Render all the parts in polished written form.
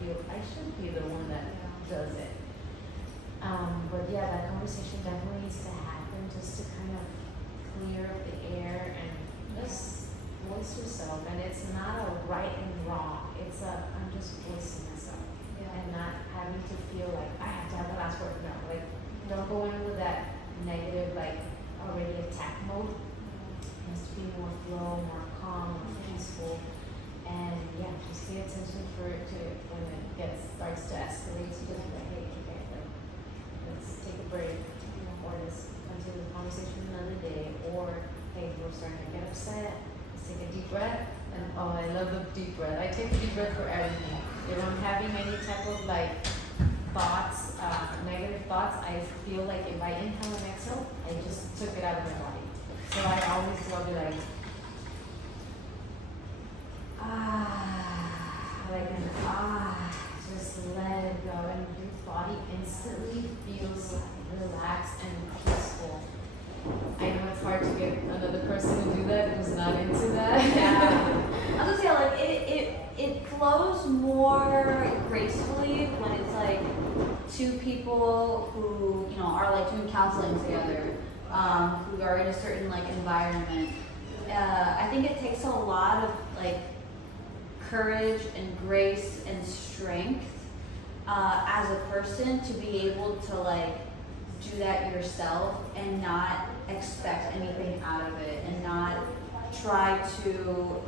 feel I should be the one that does it. But yeah, that conversation definitely needs to happen just to kind of clear up the air and just voice yourself. And it's not a right and wrong. It's a I'm just voicing myself and not having to feel like I have to have the last word. No, like don't go in with that negative, like already attack mode. It has to be more flow, more calm, more peaceful. And yeah, just pay attention for it to when it starts to escalate. So just be like, hey, okay, like, let's take a break, or let's continue the conversation another day, or hey, we're starting to get upset. Let's take a deep breath. And oh, I love the deep breath. I take a deep breath for everything. If I'm having any type of like thoughts, negative thoughts, I feel like if I inhale and exhale, I just took it out of my body. So I always will be like, just let it go, and your body instantly feels relaxed and peaceful. I know it's hard to get another person to do that who's not into that. Yeah. I was gonna say, like, it flows more gracefully when it's like two people who, you know, are like doing counseling together, who are in a certain like environment. I think it takes a lot of like courage and grace and strength as a person to be able to like do that yourself and not expect anything out of it, and not try to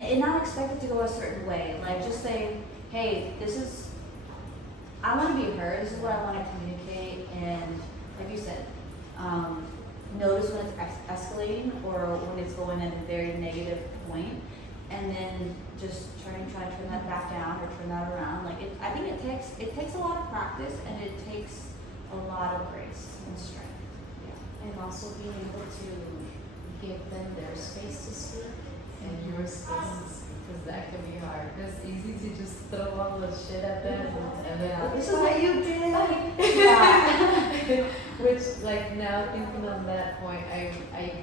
and not expect it to go a certain way. Like just say, hey, I want to be heard, this is what I want to communicate, and like you said, notice when it's escalating or when it's going at a very negative point, and then just try to turn that back down or turn that around. Like I think it takes a lot of practice, and it takes a lot of grace and strength. Yeah. And also being able to give them their space to speak and your space to speak, because that can be hard. It's easy to just throw all the shit at them and then This is what you did. Yeah. Which, like, now thinking on that point, I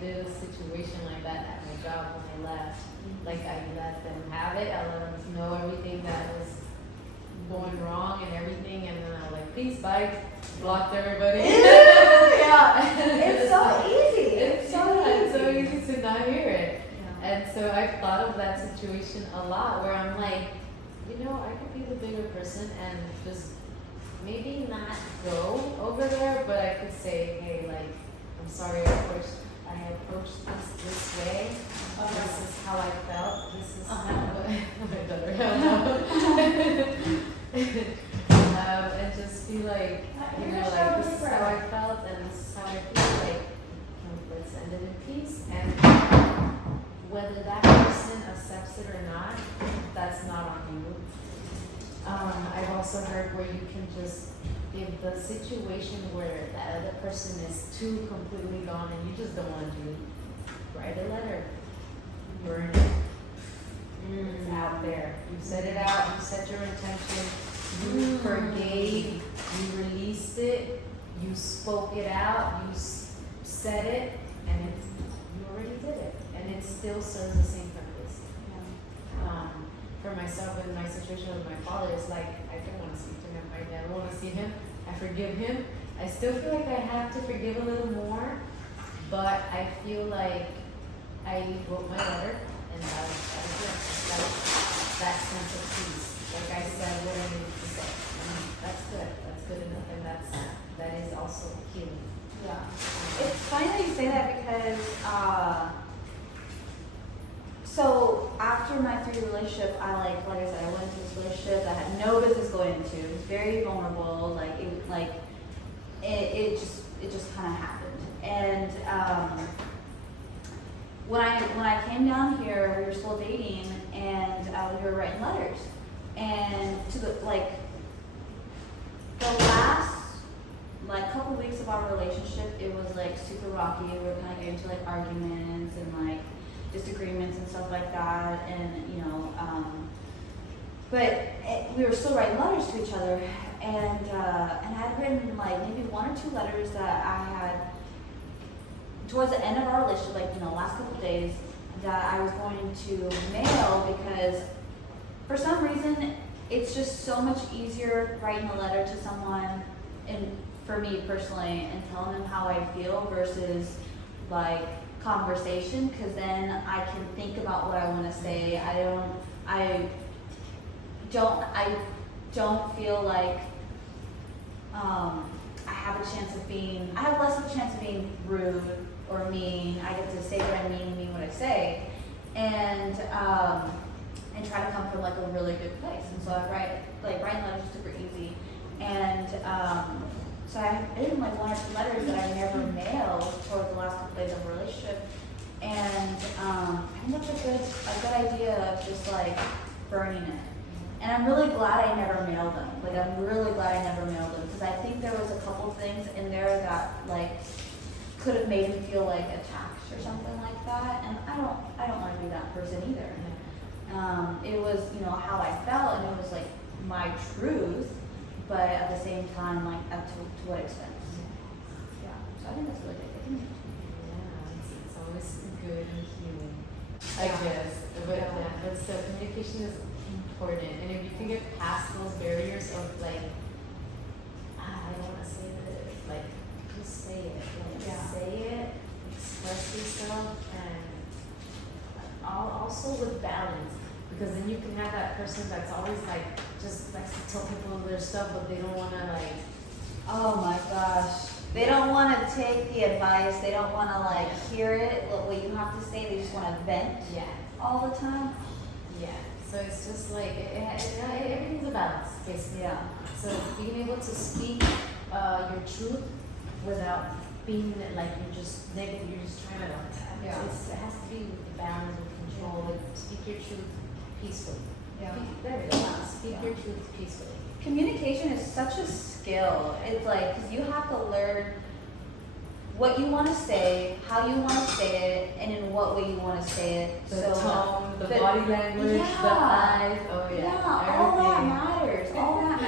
did a situation like that at my job when I left. Like, I let them have it. I let them know everything that was going wrong and everything, and then I was like, peace, bye. Blocked everybody. Yeah. It's so easy. It's so easy to not hear it. Yeah. And so I've thought of that situation a lot, where I'm like, you know, I could be the bigger person and just maybe not go over there, but I could say, hey, like, I'm sorry I approached this way. This is how I felt. This is how my daughter. And just be like, you know, like, this is how I felt and this is how I feel. Like, let's end it in peace. And whether that person accepts it or not, that's not on you. I've also heard where you can just, if the situation where that other person is too completely gone and you just don't want to do it, write a letter, burn it. It's out there. You said it out, you set your intention, you forgave, you released it, you spoke it out, you said it, and you already did it. And it still serves the same purpose. Yeah. For myself, in my situation with my father, it's like, I don't want to speak to him right now. I don't want to see him. I forgive him. I still feel like I have to forgive a little more, but I feel like I wrote my letter, and that was it. That sense of peace. Like I said what I needed to say. And that's good. That's good enough, and that is also healing. Yeah. It's funny that you say that, because so after my 3-year relationship, like I said, I went into this relationship that I had no business going into. It was very vulnerable. It just kind of happened. And when I came down here, we were still dating, and we were writing letters. And to the last couple weeks of our relationship, it was like super rocky. We were kind of getting into like arguments and like disagreements and stuff like that, and you know, but we were still writing letters to each other, and I had written like maybe 1 or 2 letters that I had towards the end of our relationship, like, you know, last couple of days, that I was going to mail, because for some reason it's just so much easier writing a letter to someone, and for me personally, and telling them how I feel versus like conversation, because then I can think about what I want to say. I don't feel like I have less of a chance of being rude or mean. I get to say what I mean and mean what I say, and try to come from like a really good place. And so writing letters is super easy, and so I even like one or two letters that I never mailed for the last couple days of a relationship, and I think that's a good idea of just like burning it. And I'm really glad I never mailed them. Like, I'm really glad I never mailed them, because I think there was a couple things in there that like could have made me feel like attacked or something like that. And I don't want to be that person either. It was, you know, how I felt, and it was like my truth, but at the same time, like to what extent? Yeah. So I think that's really good. Yeah, it's always good and healing. I guess, but so communication is important, and if you can get past those barriers of like, I don't want to say this, like, just say it, say it, express yourself, and also with balance, because then you can have that person that's always like just likes to tell people their stuff, but they don't want to like. Oh my gosh. They don't want to take the advice. They don't want to like hear it, what you have to say. They just want to vent all the time. Yeah. So it's just like, everything's a balance, basically. Yeah. So being able to speak your truth without being like you're just negative, you're just trying to, it has to be with the balance, with control, like speak your truth peacefully. Yeah. There it is. Speak your truth peacefully. Communication is such a skill. It's like, because you have to learn what you want to say, how you want to say it, and in what way you want to say it. The tone, the body language, the eyes, all that matters.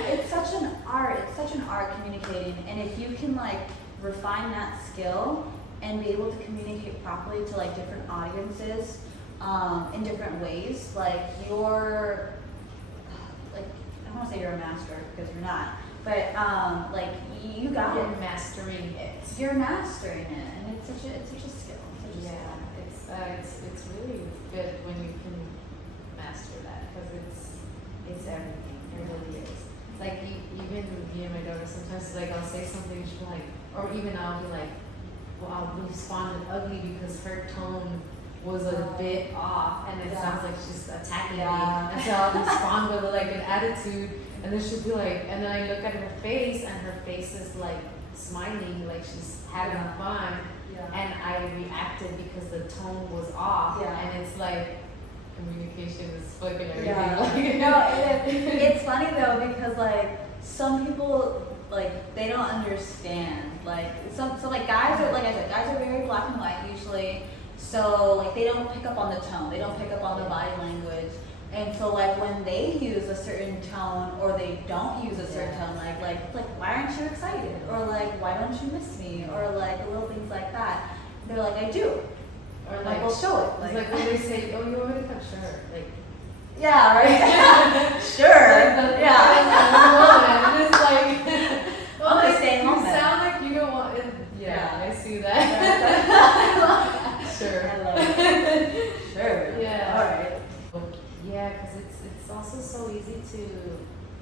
It's such an art. It's such an art communicating. And if you can like refine that skill and be able to communicate properly to like different audiences in different ways, like you're like, I don't want to say you're a master because you're not, but like you got You're mastering it. You're mastering it, and it's such a skill. It's really good when you can master that, because it's everything. It really is. Like even me and my daughter, sometimes like I'll say something, she'll be like, or even I'll be like, well, I'll respond ugly because her tone was a bit off, and it sounds like she's attacking me, and so I'll respond with like an attitude, and then she'll be like, and then I look at her face, and her face is like smiling, like she's having fun, and I reacted because the tone was off, and it's like communication is fucking everything. It's funny though, because like some people like they don't understand, like so like guys are, like I said, guys are very black and white usually. So like they don't pick up on the tone, they don't pick up on the body language, and so like when they use a certain tone or they don't use a certain tone, like why aren't you excited, or like why don't you miss me, or like little things like that, they're like, I do, or like we'll show it. Like when they say, oh, you want me to come, sure, like sure, it's like, well, I'm gonna stay home. You sound like you don't want it. I see that. Sure. I love it. Sure. Yeah. All right. Yeah, because it's also so easy to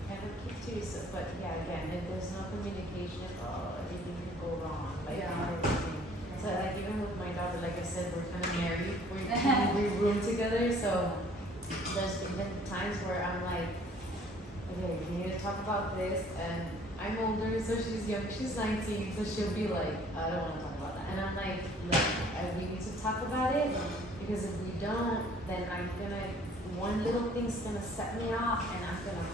kind of keep to yourself. But again, if there's no communication, everything can go wrong. Everything. So like even with my daughter, like I said, we're kind of married. We room together, so there's been times where I'm like, okay, we need to talk about this, and I'm older, so she's young. She's 19, so she'll be like, I don't want to talk about that, and I'm like, we need to talk about it, because if we don't, then one little thing's gonna set me off, and I'm gonna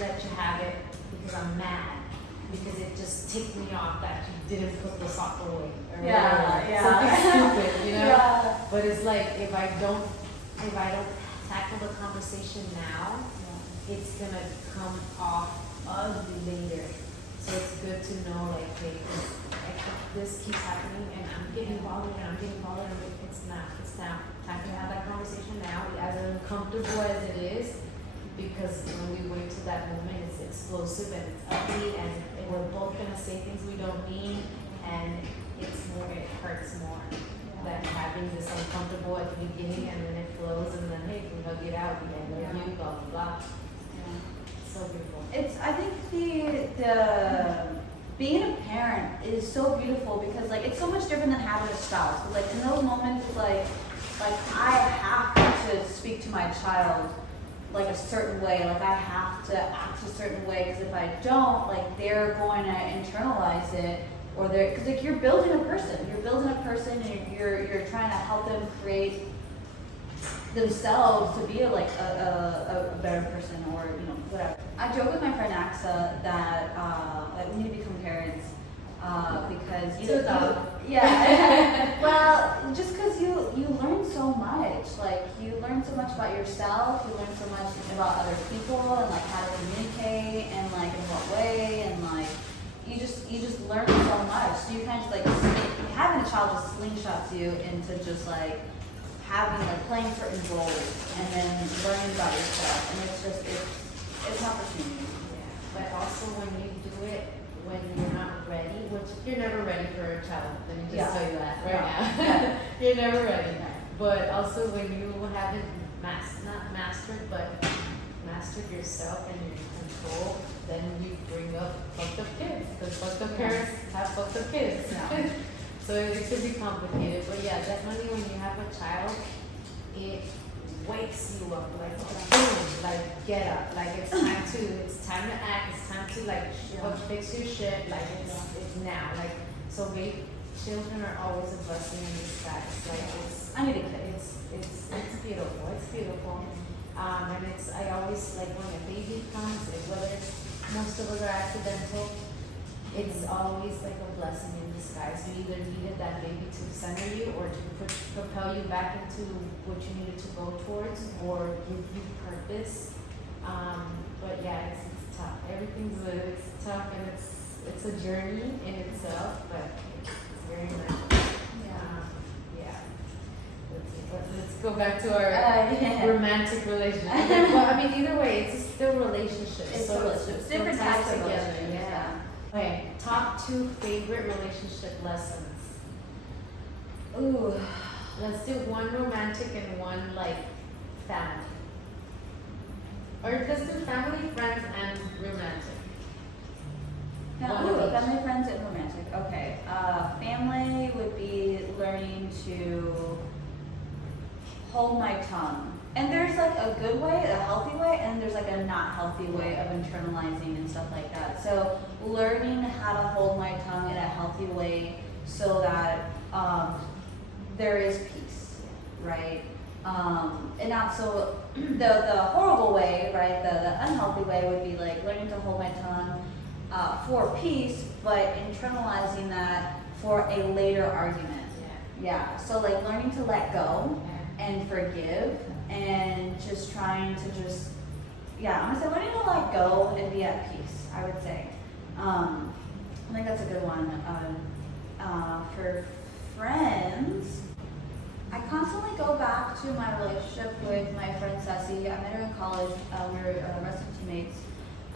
let you have it because I'm mad, because it just ticked me off that you didn't put the sock away, or something stupid, you know. But it's like if I don't tackle the conversation now, it's gonna come off ugly later. So it's good to know, like, hey, this keeps happening, and I'm getting bothered, and it's now time to have that conversation now, as uncomfortable as it is, because when we wait to that moment, it's explosive and it's ugly, and we're both gonna say things we don't mean, and it hurts more than having this uncomfortable at the beginning, and then it flows, and then hey, we hug it out, we love you, blah blah blah. Yeah. So beautiful. I think the being a parent is so beautiful because like it's so much different than having a spouse. But, like in those moments, it's like I have to speak to my child like a certain way. Like I have to act a certain way because if I don't, like they're going to internalize it, or because like you're building a person. You're building a person, and you're trying to help them create themselves to be a better person, or whatever. I joke with my friend Axa that we need to become parents because yeah. Well, just because you learn so much, like you learn so much about yourself, you learn so much about other people, and like how to communicate, and like in what way, and like you just learn so much. So you kind of just like having a child just slingshots you into just like having like playing certain roles and then learning about yourself, and it's an opportunity. Yeah, but also when you do it when you're not ready, which you're never ready for a child. Let me just tell you that right now. You're never ready. But also when you haven't not mastered, but mastered yourself and you're in control, then you bring up fucked up kids, because fucked up parents have fucked up kids. Yeah. So it could be complicated, but yeah, definitely when you have a child, it wakes you up, like boom, like get up, like it's time to act, it's time to like fix your shit, like it's now, like so children are always a blessing in disguise. Like I need a kid. It's beautiful, and I always like when a baby comes, whether most of us are accidental. It's always like a blessing in disguise. You either needed that baby to center you, or to propel you back into what you needed to go towards, or give you purpose. But yeah, it's tough. It's tough, and it's a journey in itself, but it's very nice. Yeah. Let's go back to our romantic relationship. Well, I mean, either way, it's still relationships. It's different types of relationships. Yeah. Okay, top 2 favorite relationship lessons. Ooh, let's do one romantic and one like family. Or let's do family, friends, and romantic. Family, friends, and romantic. Okay. Family would be learning to hold my tongue. And there's like a good way, a healthy way, and there's like a not healthy way of internalizing and stuff like that. So learning how to hold my tongue in a healthy way so that there is peace, right? And not so the horrible way, right? The unhealthy way would be like learning to hold my tongue for peace, but internalizing that for a later argument. Yeah. So like learning to let go and forgive, and just trying to I'm gonna say learning to let go and be at peace, I would say. I think that's a good one. For friends, I constantly go back to my relationship with my friend Ceci. I met her in college. We were wrestling teammates.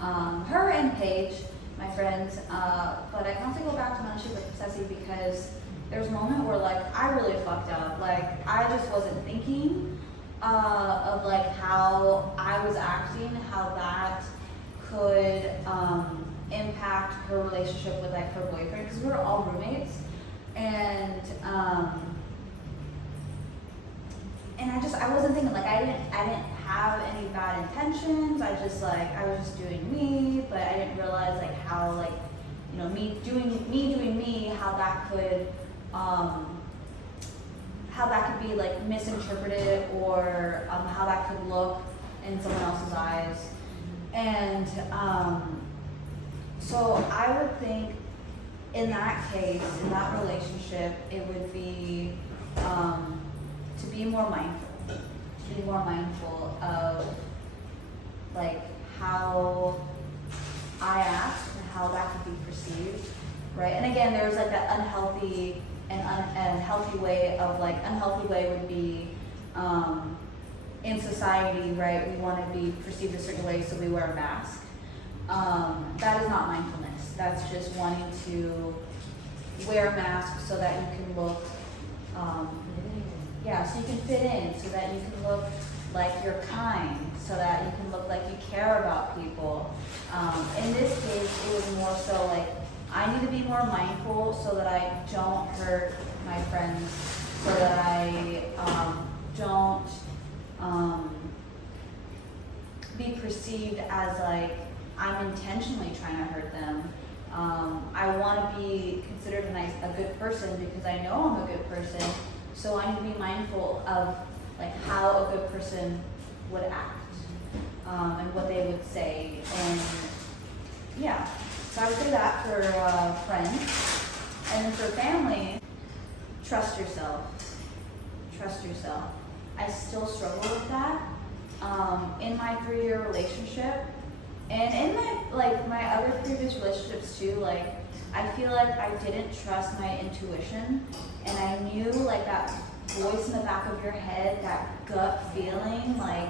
Her and Paige, my friends. But I constantly go back to my relationship with Ceci because there's a moment where like I really fucked up. Like I just wasn't thinking of like how I was acting, how that could impact her relationship with like her boyfriend, because we were all roommates, and I wasn't thinking, like I didn't have any bad intentions. I was just doing me, but I didn't realize like how like me doing me, how that could be like misinterpreted, or how that could look in someone else's eyes. And so I would think in that case, in that relationship, it would be to be more mindful of like how I act and how that could be perceived, right? And again, there's like that unhealthy and healthy way of like, unhealthy way would be in society, right, we want to be perceived a certain way, so we wear a mask. That is not mindfulness. That's just wanting to wear a mask so that you can look, so you can fit in, so that you can look like you're kind, so that you can look like you care about people. In this case, it was more so like, I need to be more mindful so that I don't hurt my friends, so that I don't be perceived as like I'm intentionally trying to hurt them. I want to be considered a good person because I know I'm a good person, so I need to be mindful of like how a good person would act, and what they would say, and yeah. So I would say that for friends, and then for family, trust yourself. Trust yourself. I still struggle with that. In my 3-year relationship, and in my other previous relationships too, like I feel like I didn't trust my intuition, and I knew like that voice in the back of your head, that gut feeling, like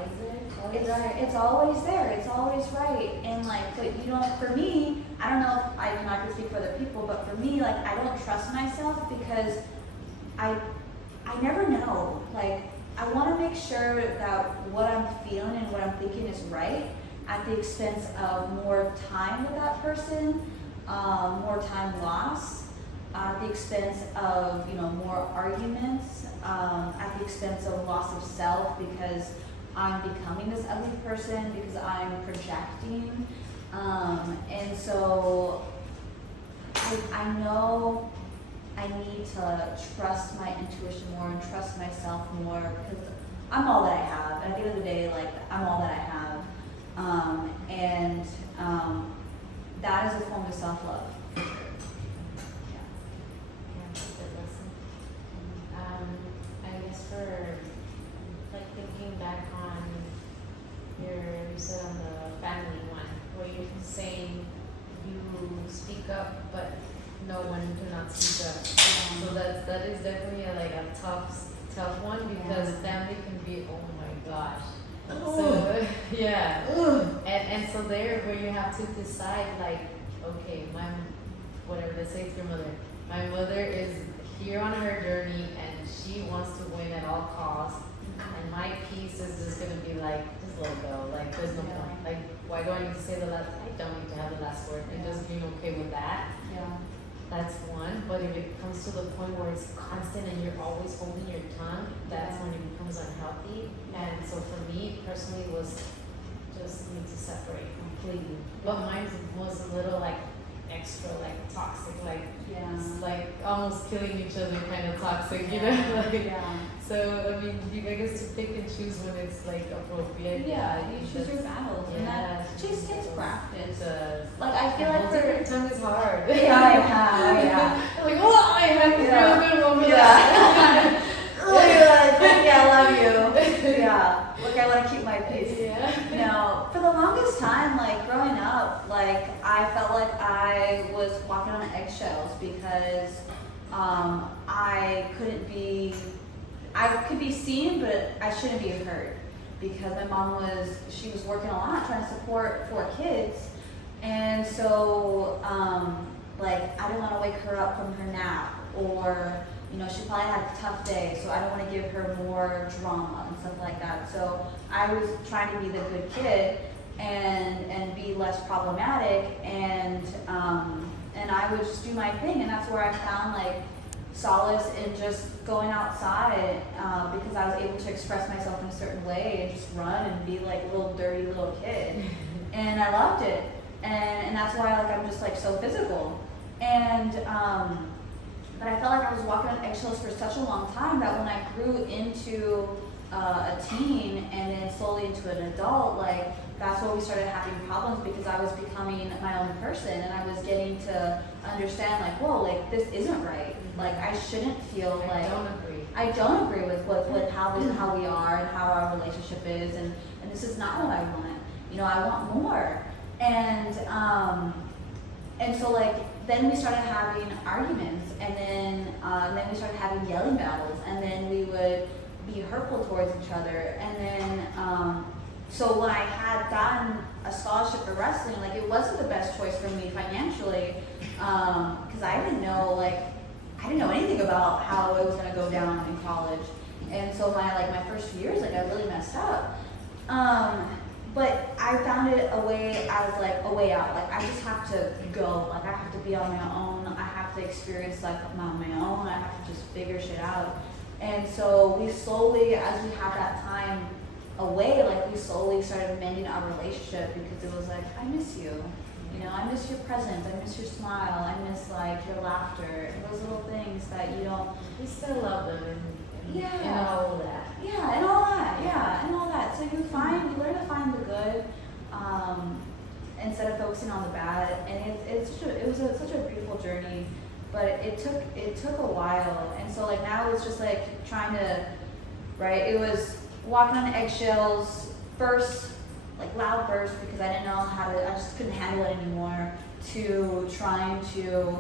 it's always there, it's always right, and like, but you don't. For me, I don't know if I can speak for other people, but for me, like I don't trust myself because I never know. Like I want to make sure that what I'm feeling and what I'm thinking is right, at the expense of more time with that person, more time lost, at the expense of more arguments, at the expense of loss of self because I'm becoming this ugly person, because I'm projecting, and so I know I need to trust my intuition more and trust myself more, because I'm all that I have. At the end of the day, like I'm all that I have, and that is a form of self-love. Yeah, that's a good lesson. I guess for like thinking back on you said on the family one, where you're saying you speak up, but no one do not speak up. So that is definitely a tough one, because family can be, oh my gosh. So yeah, and so there where you have to decide, like, okay, whatever they say to your mother, my mother is here on her journey and she wants to win at all costs, and my piece is just gonna be like, just let it go, like there's no point, like why do I need to say the last? I don't need to have the last word, and just being okay with that. Yeah. That's one. But if it comes to the point where it's constant and you're always holding your tongue, that's when it becomes unhealthy. And so for me personally, was just need to separate completely. But mine was a little like extra, like toxic, like it's like almost killing each other kind of toxic, you know? Like, so I mean, you I guess to pick and choose when it's like appropriate. Yeah, you choose your battles, and that just takes practice. Like I feel like your tongue is hard. Yeah, I have. Like, oh, I had to feel good moment. I love you. Yeah, like I want to keep my peace. No, for the longest time, like growing up, like I felt like I was walking on eggshells because I could be seen, but I shouldn't be heard, because my mom was working a lot trying to support 4 kids, and so like I didn't want to wake her up from her nap, or she probably had a tough day, so I don't want to give her more drama and stuff like that. So I was trying to be the good kid and be less problematic, and I would just do my thing, and that's where I found like solace in just going outside, because I was able to express myself in a certain way and just run and be like a little dirty little kid, and I loved it, and that's why like I'm just like so physical, and but I felt like I was walking on eggshells for such a long time that when I grew into a teen and then slowly into an adult, like that's when we started having problems, because I was becoming my own person, and I was getting to understand like, whoa, like this isn't right. Like I shouldn't feel like I don't agree with how we are and how our relationship is, and this is not what I want. I want more. And so like then we started having arguments, and then we started having yelling battles, and then we would be hurtful towards each other, and then So when I had gotten a scholarship for wrestling, like it wasn't the best choice for me financially, because I didn't know anything about how it was gonna go down in college, and so my first few years, like I really messed up. But I found it a way out. Like I just have to go. Like I have to be on my own. I have to experience life on my own. I have to just figure shit out. And so we slowly, as we had that time away, like we slowly started mending our relationship, because it was like, I miss you. You know, I miss your presence. I miss your smile. I miss like your laughter. And those little things that you don't. You still love them and all that. Yeah, and all that. Yeah, and all that. So you learn to find the good, instead of focusing on the bad. And it was such a beautiful journey, but it took a while. And so like now it's just like trying to, right? It was walking on eggshells, first like loud bursts because I didn't know I just couldn't handle it anymore, to trying to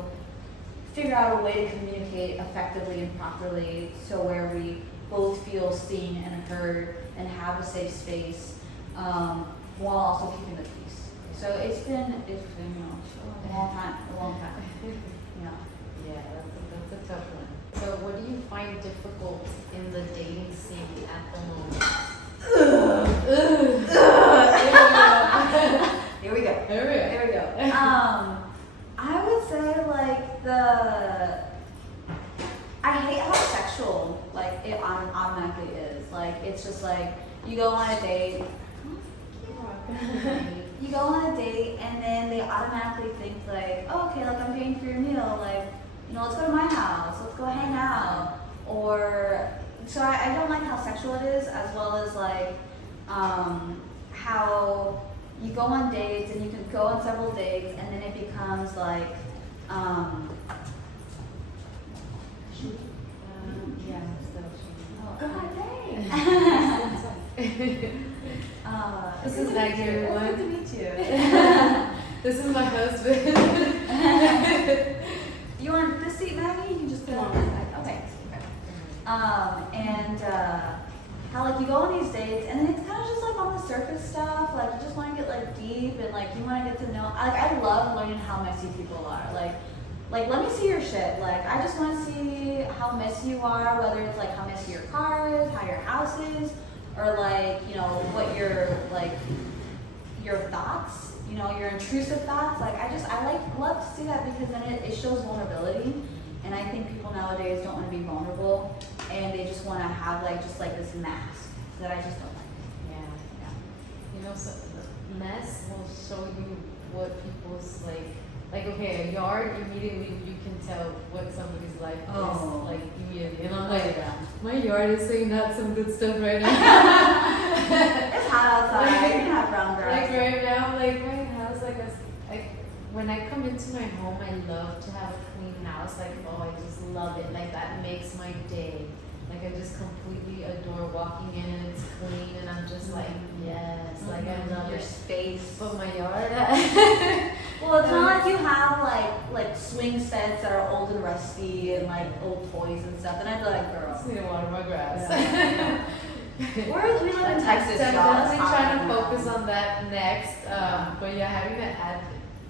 figure out a way to communicate effectively and properly, so where we both feel seen and heard and have a safe space, while also keeping the peace. So it's been a long time. Yeah. Yeah, that's a tough one. So what do you find difficult in the dating scene at the moment? Here we go. I would say like I hate how sexual like it automatically is. Like it's just like you go on a date. You go on a date and then they automatically think like, oh, okay, like I'm paying for your meal, like, you know, let's go to my house, let's go hang out. Or so I don't like how sexual it is, as well as like how you go on dates and you can go on several dates and then it becomes like Go ahead. This is Maggie, everyone. Good to meet you. This is my husband. You want this seat, Maggie? You can just put it on this side. Okay. And how like you go on these dates and then it's kind of just like on the surface stuff. Like you just want to get like deep and like you want to get to know. Like I love learning how messy people are. Like let me see your shit. Like I just want to see how messy you are. Whether it's like how messy your car is, how your house is, or like you know what your your thoughts. You know, your intrusive thoughts. Like I love to see that, because then it shows vulnerability. And I think people nowadays don't want to be vulnerable, and they just want to have just this mask that I just don't like. Yeah. You know, so the mess will show you what people's like okay, a yard, immediately you can tell what somebody's life is, like immediately. And I'm like, my yard is saying not some good stuff right now. It's hot outside. You can have brown grass. Like right now, like my house, when I come into my home, I love to have a clean house. Like, oh, I just love it. Like that makes my day. Like I just completely adore walking in and it's clean, and I'm just like, yes, like I love your it. space. But my yard. Well, it's not like you have like swing sets that are old and rusty and like old toys and stuff. And I'd be like, girl, I just need to water my grass. Yeah. We live in Texas, I'm y'all. definitely trying to focus on that next. But yeah, having to add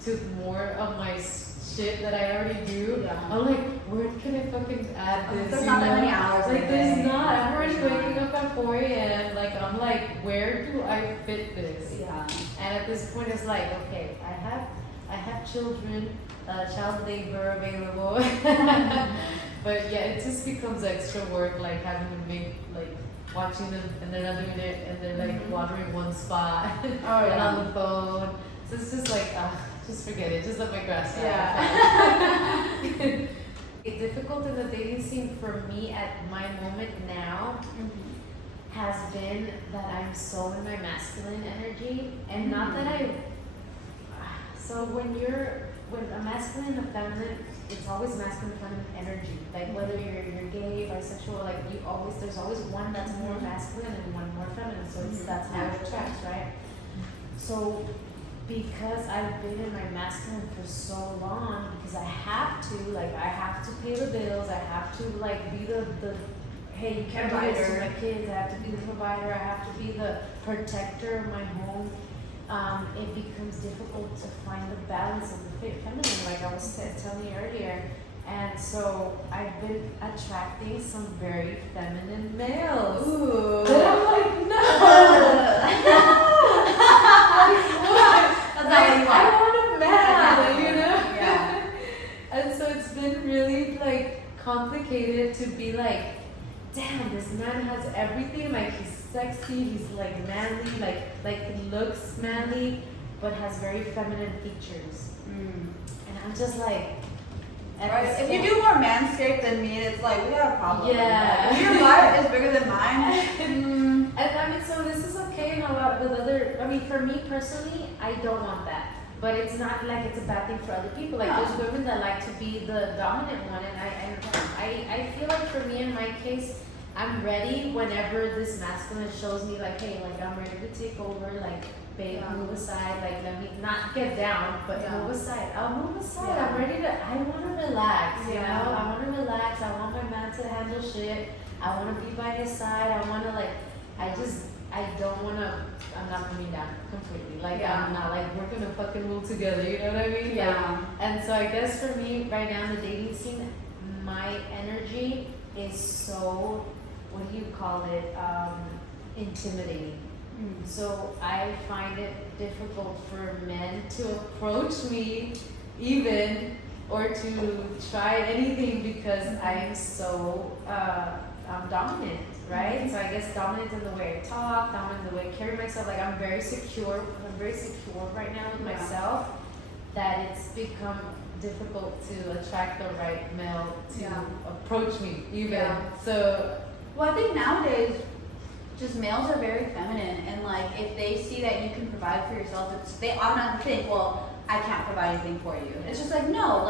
to more of my shit that I already do. Yeah. I'm like, where can I fucking add this? There's not that many hours. Like there's not. I'm already waking up at 4 a.m. Like I'm like, where do I fit this? Yeah. And at this point, it's like, okay, I have children, child labor available. But yeah, it just becomes extra work, like having to make watching them and they're not doing it and they're like watering one spot and on the phone. So it's just like, just forget it. Just let my grass grow. Yeah. It's difficult in the dating scene for me at my moment now has been that I'm so in my masculine energy, and not that so when a masculine and a feminine, it's always masculine and feminine energy. Like whether you're gay, bisexual, like there's always one that's more masculine and one more feminine. So that's how it attracts, right? So because I've been in my masculine for so long, because I have to pay the bills, I have to be the hey, you can't do this to my kids. I have to be the provider. I have to be the protector of my home. It becomes difficult to find the balance of the feminine, like I was telling you earlier. And so I've been attracting some very feminine males. Ooh. But I'm like, no. That's not what you want. I want a man, you know? Yeah. And so it's been really like complicated to be like, damn, this man has everything. Like he's sexy, he's like manly, like he looks manly, but has very feminine features. And I'm just like, right. If you do more manscaped than me, it's like we got a problem. Yeah. If your butt is bigger than mine. And I mean, so this is okay and a lot with other. I mean, for me personally, I don't want that. But it's not like it's a bad thing for other people. Like there's women that like to be the dominant one, and I feel like for me in my case, I'm ready whenever this masculine shows me like, hey, like I'm ready to take over, like babe, move aside, like let me not get down, but move aside. I'll move aside. I'm ready to. I want to relax. You know, I want to relax. I want my man to handle shit. I want to be by his side. I want to like. I don't want to. I'm not coming down completely. Like I'm not like we're gonna fucking move together. You know what I mean? Yeah. Like, and so I guess for me right now in the dating scene, my energy is so. What do you call it? Intimidating. So I find it difficult for men to approach me even or to try anything because I am so I'm dominant, right? So I guess dominant in the way I talk, dominant in the way I carry myself. Like I'm very secure. I'm very secure right now with myself that it's become difficult to attract the right male to approach me even. So well, I think nowadays, just males are very feminine, and like if they see that you can provide for yourself, they automatically think, well, I can't provide anything for you. It's just like no,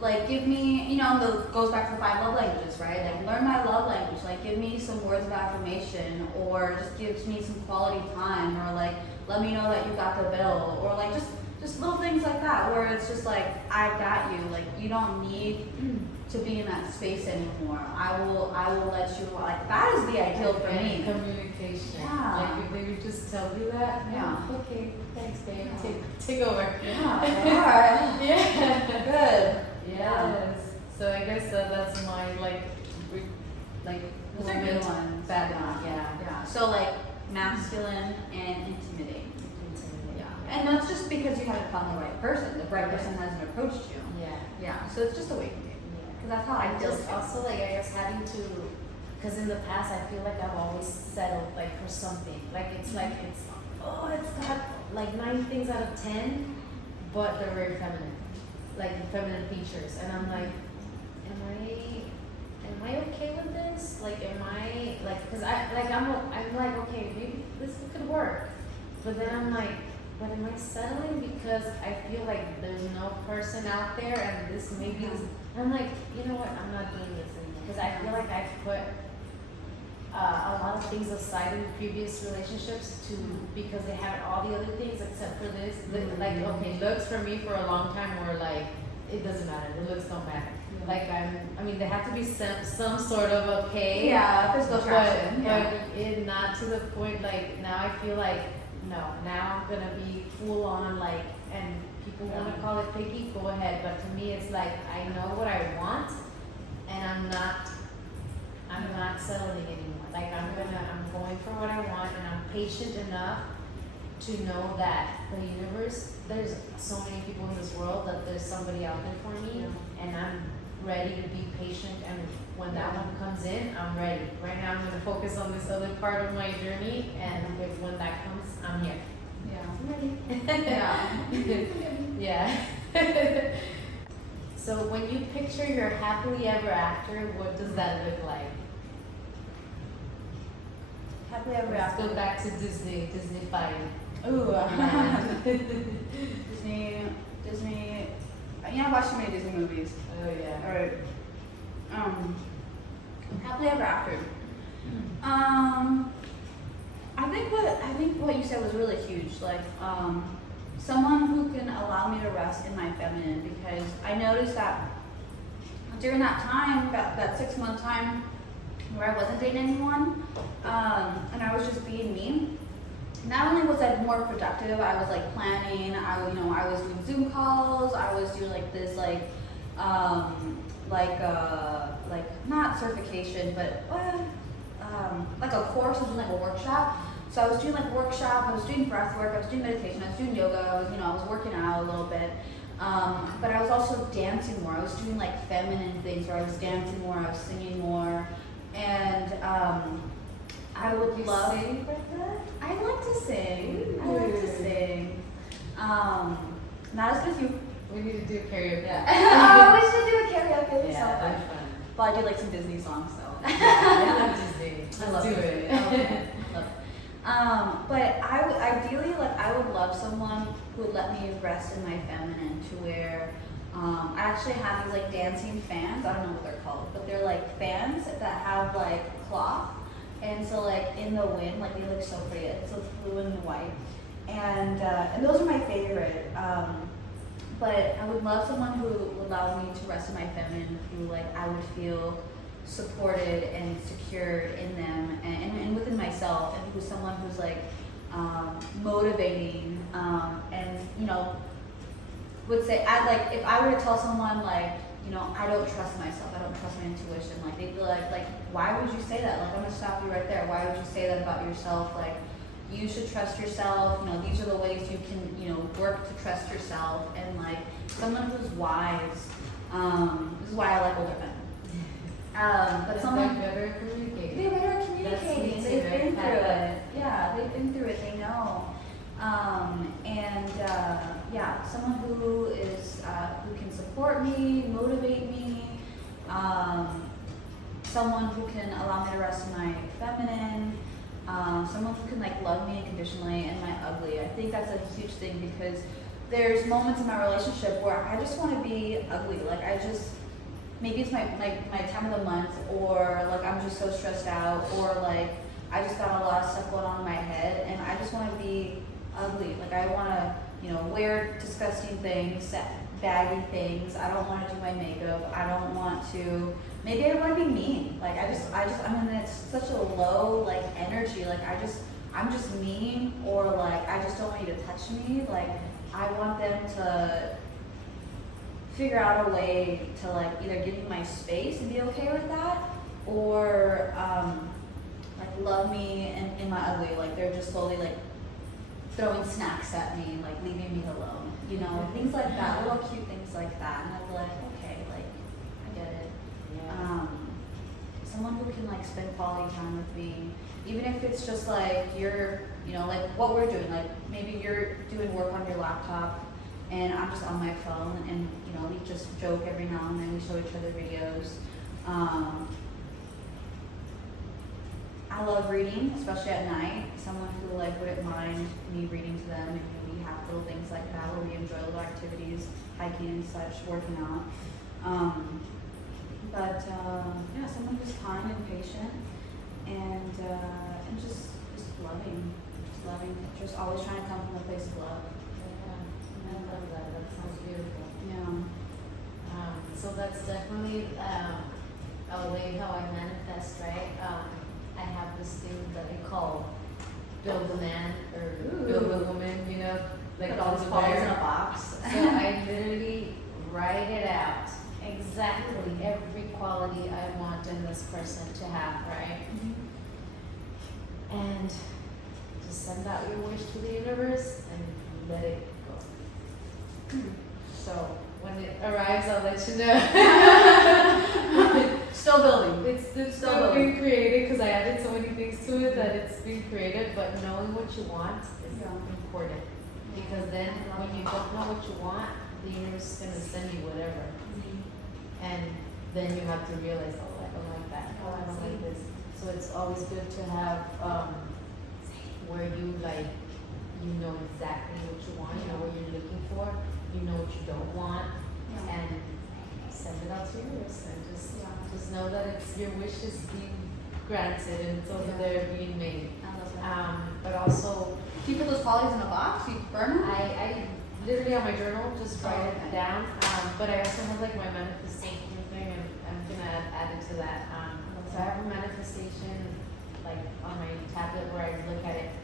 like give me, you know, the goes back to 5 love languages, right? Like learn my love language, like give me some words of affirmation, or just give me some quality time, or like let me know that you got the bill, or like just little things like that, where it's just like I got you, like you don't need to be in that space anymore. I will let you, like that is the ideal for me. Communication. Yeah. Like if they would just tell you that. Yeah. Okay, thanks babe. Take over. Yeah. Alright. Yeah. Good. Yes. So I guess that's my like Those are good ones. Bad one. Yeah. Yeah. So like masculine and intimidating. Yeah. And that's just because you haven't found the right person. The right person hasn't approached you. Yeah. Yeah. So it's just a waiting game. Because that's how I feel. Just also like I guess having to, because in the past I feel like I've always settled like for something. Like it's got like 9 things out of 10, but they're very feminine, like feminine features, and I'm like, am I okay with this? Like, am I like, because I'm like okay, maybe this could work, but then I'm like, but am I settling because I feel like there's no person out there, and this maybe is. I'm like, you know what? I'm not doing this anymore because I feel like I've put a lot of things aside in previous relationships because they had all the other things except for this. Like, okay, looks for me for a long time were like, it doesn't matter. The looks don't matter. Like I mean, they have to be some sort of okay. Yeah, physical attraction. But it not to the point like now I feel like no, now I'm gonna be full on like, and people want to call it picky, go ahead. But to me, it's like I know what I want, and I'm not settling anymore. Like I'm going for what I want, and I'm patient enough to know that the universe, there's so many people in this world that there's somebody out there for me, and I'm ready to be patient. And when that one comes in, I'm ready. Right now, I'm gonna focus on this other part of my journey, and when that comes, I'm here. Yeah. Yeah. So when you picture your happily ever after, what does that look like? Happily ever Let's after. go back to Disney 5. Ooh. Disney. You know, I watch too many Disney movies. Oh yeah. All right. Happily ever after. I think what you said was really huge. Like, someone who can allow me to rest in my feminine, because I noticed that during that time, that 6-month time where I wasn't dating anyone, and I was just being me. Not only was I more productive, I was like planning. I was doing Zoom calls. I was doing like this like not certification, but like a course, I was doing like a workshop. So I was doing like workshop. I was doing breath work. I was doing meditation. I was doing yoga. I was working out a little bit. But I was also dancing more. I was doing like feminine things where I was dancing more. I was singing more, and I would love. Sing, Brenda? I like to sing. I like to sing. Not as good as you. We need to do karaoke. Yeah. Oh, we should do a karaoke. Yeah, So that's fun. fun. But I do like some Disney songs, so. Yeah, I love Disney. I love Let's do Disney. it. Love it. But I would ideally, like, I would love someone who would let me rest in my feminine, to where I actually have these like dancing fans. I don't know what they're called, but they're like fans that have like cloth, and so like in the wind, like they look so pretty. It's so blue and white, and those are my favorite. But I would love someone who would allow me to rest in my feminine, who like I would feel supported and secured in them and within myself, and who's someone who's like motivating, and would say, if I were to tell someone like, I don't trust myself, I don't trust my intuition, like they'd be like, why would you say that? Like, I'm gonna stop you right there. Why would you say that about yourself? Like, you should trust yourself. These are the ways you can, work to trust yourself. And like someone who's wise. This is why I like older men. But someone better at communicating. they're better at communicating. They've been through it. Yeah, they've been through it. They know. Someone who is who can support me, motivate me. Someone who can allow me to rest in my feminine. Someone who can like love me unconditionally and my ugly. I think that's a huge thing, because there's moments in my relationship where I just want to be ugly. Like maybe it's my time of the month, or like I'm just so stressed out, or like I just got a lot of stuff going on in my head, and I just want to be ugly. Like I want to, wear disgusting things, baggy things. I don't want to do my makeup. I don't want to. Maybe I want to be mean. Like it's such a low like energy. Like I'm just mean, or like I just don't want you to touch me. Like I want them to figure out a way to like either give me my space and be okay with that, or like love me in my ugly. Like they're just slowly like throwing snacks at me, like leaving me alone. Things like that, little cute things like that. And I'm like, okay, like I get it. Yeah. Someone who can like spend quality time with me, even if it's just like you're, like what we're doing. Like maybe you're doing work on your laptop, and I'm just on my phone, and we just joke every now and then. We show each other videos. I love reading, especially at night. Someone who like wouldn't mind me reading to them, and we have little things like that where we enjoy little activities, hiking and such, working out. Someone who's kind and patient, and just loving, just always trying to come from a place of love. Yeah, I love that. That sounds beautiful. Yeah. So that's definitely a way how I manifest, right? I have this thing that I call build a man or build a woman, like Put all these qualities in a there. box. So I literally write it out, exactly every quality I want in this person to have, right? Mm-hmm. And just send out your wish to the universe and let it go. So when it arrives, I'll let you know. Still building. It's Still still building. being created, because I added so many things to it that it's being created. But knowing what you want is important, because then when you don't know what you want, the universe is gonna send you whatever, and then you have to realize, oh, I don't like that. Oh, I don't like this. So it's always good to have where you like, know exactly what you want, you know what you're looking for, you know what you don't want, and send it out to the universe, and just know that it's your wish is being granted and it's over there being made. But also Do you put those qualities in a box? You burn them? I literally on my journal just write okay. it down. But I also have like my manifestation thing, and I'm gonna add it to that. So I have a manifestation like on my tablet where I look at it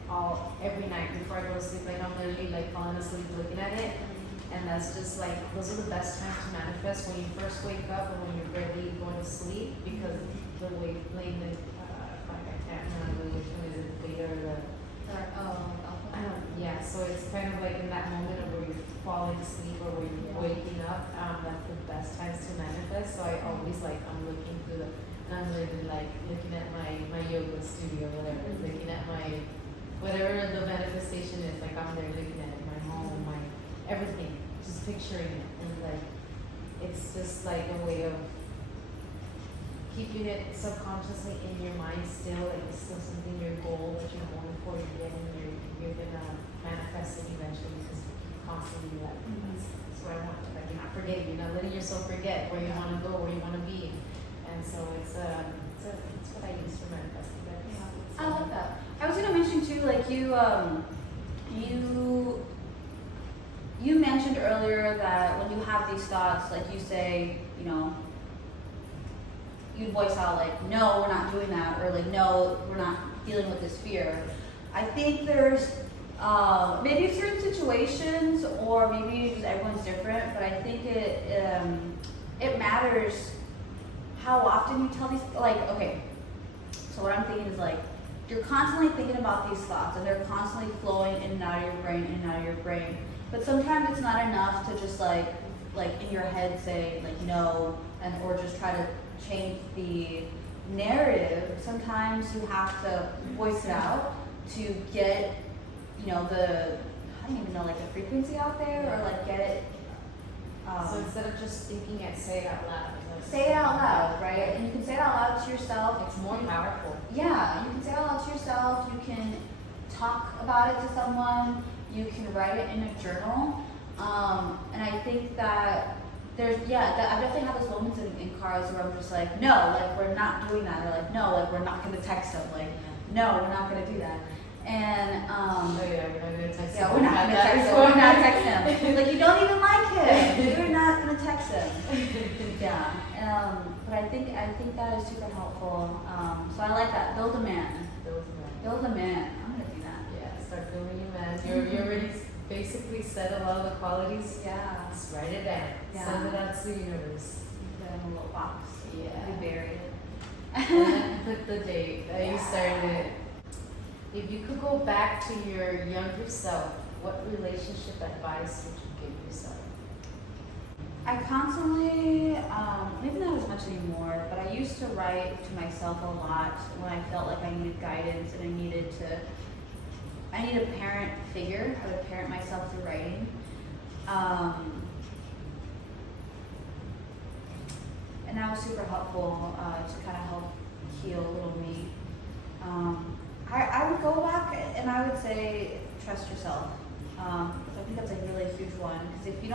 every night before I go to sleep. Like I'm literally like falling asleep looking at it. And that's just like, those are the best times to manifest, when you first wake up and when you're ready going to sleep, because the wavelength, like I can't remember which one is it, beta or the, I don't, yeah, so it's kind of like in that moment of where you're falling asleep or where you're waking up, that's the best times to manifest. So I always like, I'm looking through and I'm literally like looking at my yoga studio, whatever, looking at whatever the manifestation is, like I'm there looking at it, my home, my everything, just picturing it, and like, it's just like a way of keeping it subconsciously in your mind still, like it's still something, your goal that you're going for, you're gonna manifest it eventually, because you constantly like, that's where I want to, like, you're not forgetting, you're not letting yourself forget where you wanna go, where you wanna be, and so it's what I use for manifesting. But, I love that. I was gonna mention too, like you mentioned earlier that when you have these thoughts, like you say, you know, you voice out like, no, we're not doing that, or like, no, we're not dealing with this fear. I think there's maybe certain situations, or maybe just everyone's different, but I think it matters how often you tell these, like, okay, so what I'm thinking is like, you're constantly thinking about these thoughts, and they're constantly flowing in and out of your brain, in and out of your brain. But sometimes it's not enough to just like in your head say like no, or just try to change the narrative. Sometimes you have to voice it out to get, you know, I don't even know, like the frequency out there, or like get it. So instead of just thinking it, say it out loud. Say it out loud, right? And you can say it out loud to yourself. It's more powerful. Yeah, you can say it out loud to yourself. You can talk about it to someone. You can write it in a journal. And I think that I definitely have those moments in cars where I'm just like, no, like we're not doing that. Or like, no, like we're not going to text them. Like, no, we're not going to do that. And oh yeah, we're not gonna text him. Yeah, we're not gonna text him. We're not text him. Like, you don't even like him. You're not gonna text him. Yeah. But I think that is super helpful. So I like that. Build a man. Build a man. I'm gonna do that. Yeah. Start building your man. You already basically said a lot of the qualities. Yeah. Just write it down. Yeah. Send it out to the universe. Put it in a little box. Yeah. We bury it. And then put the date that you started it. If you could go back to your younger self, what relationship advice would you give yourself? I constantly, maybe not as much anymore, but I used to write to myself a lot when I felt like I needed guidance and I need a parent figure. I would parent myself through writing. And that was super helpful to kind of help heal little me. I would go back and I would say trust yourself. I think that's a really huge one, because if you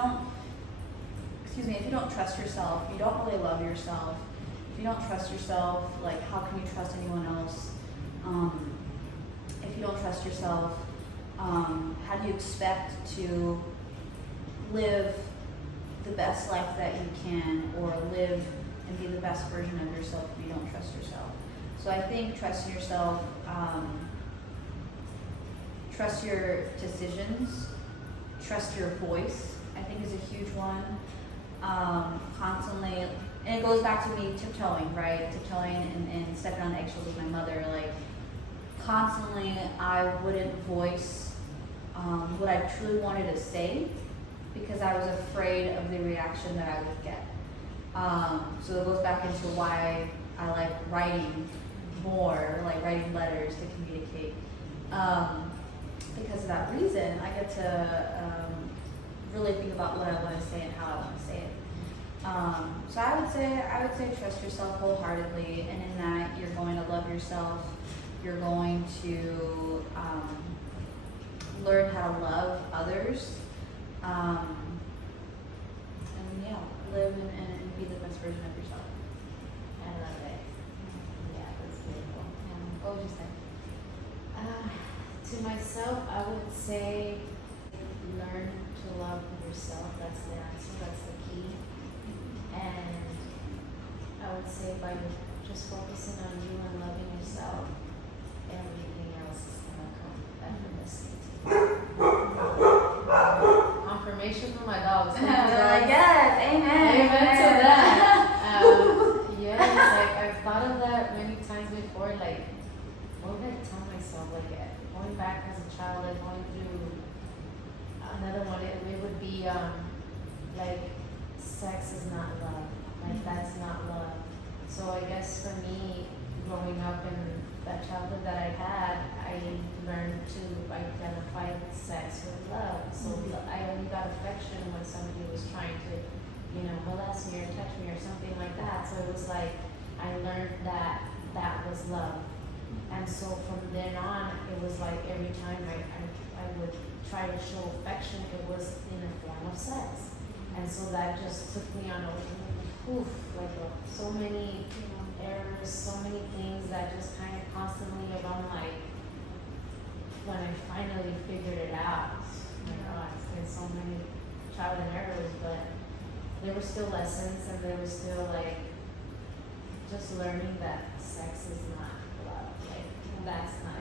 don't trust yourself, you don't really love yourself. If you don't trust yourself, like how can you trust anyone else? If you don't trust yourself, how do you expect to live the best life that you can, or live and be the best version of yourself if you don't trust yourself? So I think trusting yourself, trust your decisions, trust your voice, I think is a huge one. Constantly, and it goes back to me tiptoeing, right? Tiptoeing and stepping on the eggshells with my mother. Like, constantly, I wouldn't voice what I truly wanted to say because I was afraid of the reaction that I would get. So it goes back into why I like writing more, like writing letters to communicate. Because of that reason, I get to really think about what I want to say and how I want to say it. So I would say trust yourself wholeheartedly, and in that you're going to love yourself. You're going to learn how to love others, and yeah, live and be the best version of yourself. I love it. Yeah, that's beautiful. What would you say? To myself, I would say learn to love yourself. That's the answer. That's the key. And I would say by just just focusing on you and loving yourself, everything else is gonna come effortlessly to you. Confirmation from my dogs. Yes, amen. Amen to that. Yes, like I've thought of that many times before. Like, what would I tell myself? Like, going back as a child, like going through another one, it would be like, sex is not love. Like, that's not love. So I guess for me, growing up in that childhood that I had, I learned to identify sex with love. So I only got affection when somebody was trying to, molest me or touch me or something like that. So it was like, I learned that that was love. And so from then on, it was like every time I would try to show affection, it was in a form of sex. And so that just took me on so many errors, so many things that just kind of constantly, I'm like, when I finally figured it out, it's been so many trial and errors, but there were still lessons, and there was still like just learning that sex is not love. Like,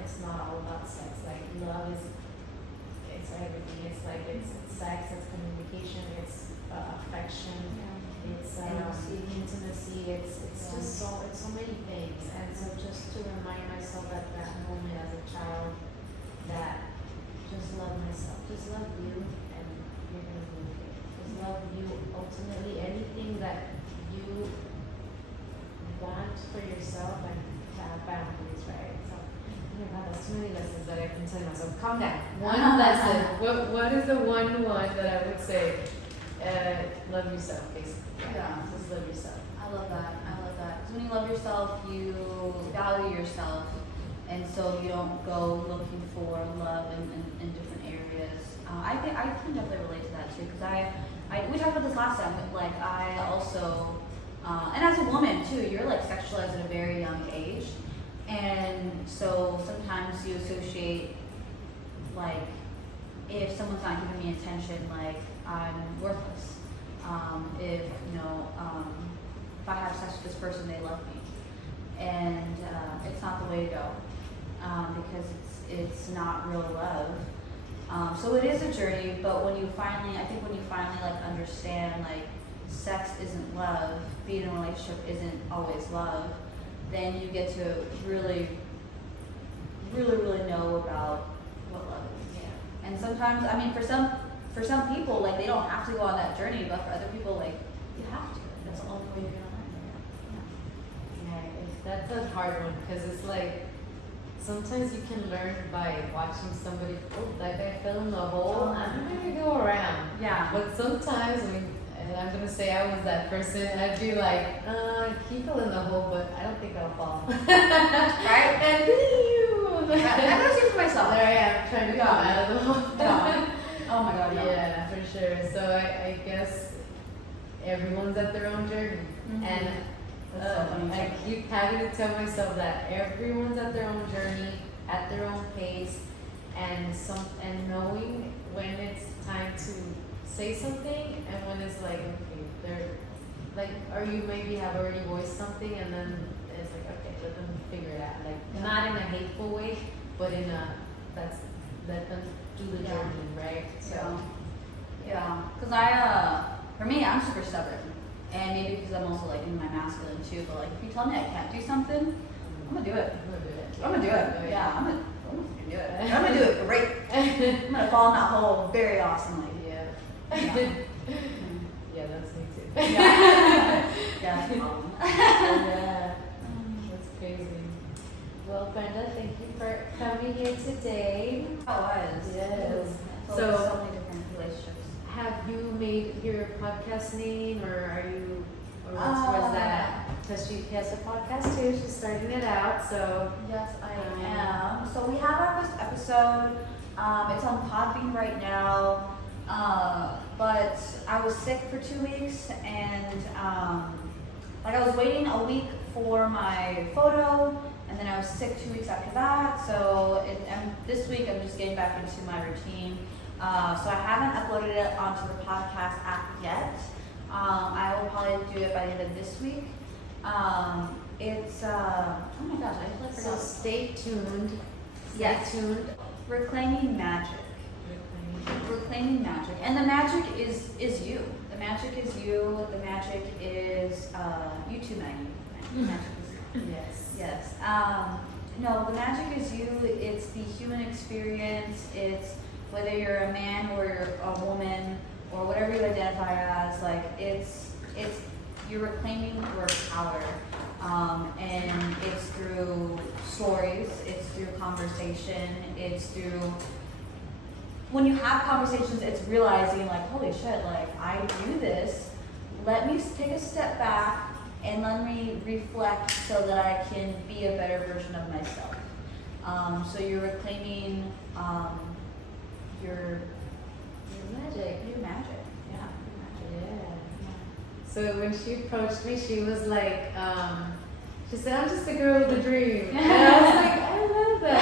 it's not all about sex. Like, love it's everything. It's like, it's sex, it's communication, it's affection, it's intimacy, it's just so many things. And so just to remind myself at that moment as a child that just love myself, just love you, and you're gonna be okay. Just love you. Ultimately, anything that you want for yourself, and have boundaries, right? So, that's too many lessons that I can tell myself. Calm down. One lesson. What is the one that I would say? Love yourself, basically. Yeah. Just love yourself. I love that. Because when you love yourself, you value yourself, and so you don't go looking for love in different areas. I can definitely relate to that too, because we talked about this last time. Like, I also, and as a woman too, you're like sexualized at a very young age, and so sometimes you associate, like, if someone's not giving me attention, like, I'm worthless. If I have sex with this person, they love me, and it's not the way to go, because it's not real love. So it is a journey, but when you finally like understand, like, sex isn't love, being in a relationship isn't always love, then you get to really, really, really know about what love is. Yeah. And sometimes, for some people, like, they don't have to go on that journey, but for other people, like, you have to. That's the only way you're gonna learn. That's a hard one, because it's like, sometimes you can learn by watching somebody, that guy fell in the hole, I'm gonna go around. Yeah. But sometimes, and I'm gonna say I was that person, I'd be like, he fell in the hole, but I don't think I'll fall. Right? And I'm gonna see for myself. There I am, trying to come out of the hole. Yeah. Oh my God, yeah, for sure. So I guess everyone's at their own journey. Mm-hmm. And That's so funny. I keep having to tell myself that everyone's at their own journey, at their own pace, and knowing when it's time to say something, and when it's like, okay, they're like, or you maybe have already voiced something, and then it's like, okay, let them figure it out. Like, not in a hateful way, but in a, let them do the journey, right? So, yeah, because for me, I'm super stubborn, and maybe because I'm also like in my masculine too. But like, if you tell me I can't do something, I'm gonna do it. I'm gonna do it. Yeah, I'm gonna do it. I'm gonna do it great. I'm gonna fall in that hole very awesomely. Yeah. Yeah, that's me too. Yeah, that's the problem. Yeah, that's crazy. Well, Brenda, thank you for coming here today. It was. Yes. So many different relationships. Have you made your podcast name, or where's that? Because she has a podcast too. She's starting it out. So yes, I am. So we have our first episode. It's on Podbean right now. But I was sick for 2 weeks, and I was waiting a week for my photo, and then I was sick 2 weeks after that. So this week I'm just getting back into my routine. So I haven't uploaded it onto the podcast app yet. I will probably do it by the end of this week. It's oh my gosh, I totally So forgot. stay tuned. Yes. Stay tuned. Reclaiming magic. Reclaiming magic, and the magic is you. The magic is you. The magic is you too, Maggie. Magic is you. Yes. Yes. No, the magic is you. It's the human experience. It's whether you're a man or you're a woman or whatever you identify as. Like it's you're reclaiming your power, and it's through stories. It's through conversation. It's through when you have conversations. It's realizing like, holy shit, like I do this. Let me take a step back and let me reflect so that I can be a better version of myself. So you're reclaiming your Magic. magic. Yeah. Yeah. So when she approached me, she was like, she said, "I'm just a girl with a dream." And I was like, I love that.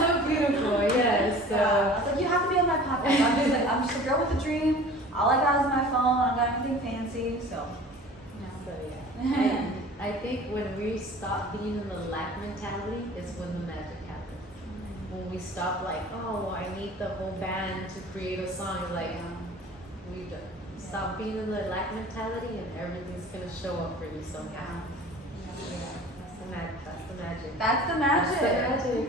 That's so beautiful. Yes. So. I was like, you have to be on my podcast. I'm just a girl with a dream. All I got is my phone. I don't got anything fancy. So. So yeah. And I think when we stop being in the lack mentality is when the magic happens. When we stop like, oh, I need the whole band to create a song, like we don't. Stop being in the lack mentality and everything's gonna show up for you somehow. That's the magic. That's the magic. That's the magic. That's the magic.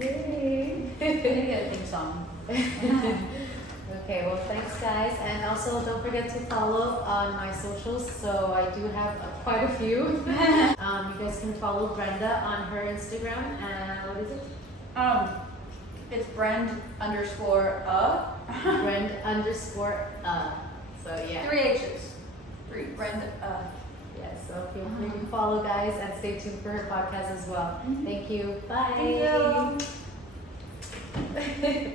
Yay. I need to get a theme song. Okay, well thanks guys, and also don't forget to follow on my socials. So I do have quite a few. You guys can follow Brenda on her Instagram, and what is it? It's Brend_. Brend_. So yeah. 3 H's. 3 Brend. Yeah, so feel free to follow guys and stay tuned for her podcast as well. Thank you. Bye. Thank you.